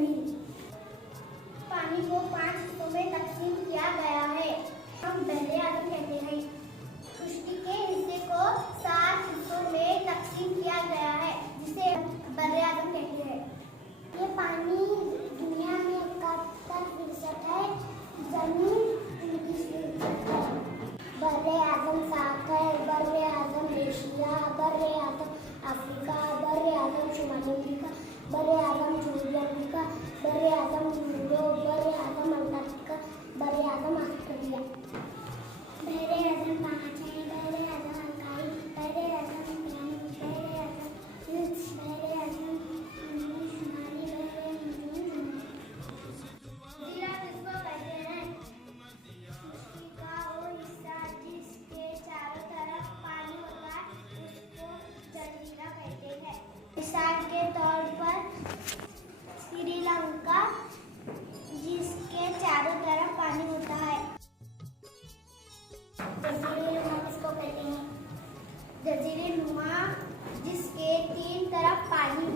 जमीन। पानी को 5 हिस्सों में तकसीम किया गया है। हम बर्रे आज़म कहते हैं। सृष्टि के हिस्से को 7 हिस्सों में तकसीम किया गया है, जिसे बर्रे आज़म कहते हैं। ये पानी दुनिया में 71% है। जमीन 29% है। बर्रे आज़म 7 है। बर्रे आज़म एशिया, बर्रे आज़म अफ्रीका, बर्रे आज़म शुमाली अफ्रीका, बर्रे आज़म जनूबी अफ्रीका, बर्रे आज़म यूरोप, बर्रे आज़म अंटार्कटिका, बर्रे आज़म ऑस्ट्रेलिया। बर्रे आज़म 5 है। बर्रे आज़म अकाई, बर्रे आज़म ईरानी, बर्रे आज़म हिंद, बर्रे आज़म शुमाली, बर्रे आज़म जिला किसको कहते हैं? सृष्टि का वो हिस्सा जिसके चारों तरफ पानी होता है उसको जलजीरा कहते हैं। मिसाल के तौर पर श्रीलंका, जिसके चारों तरफ पानी होता है। जजीरे नुमा किसको कहते हैं? जजीरे नुमा जिसके 3 तरफ पानी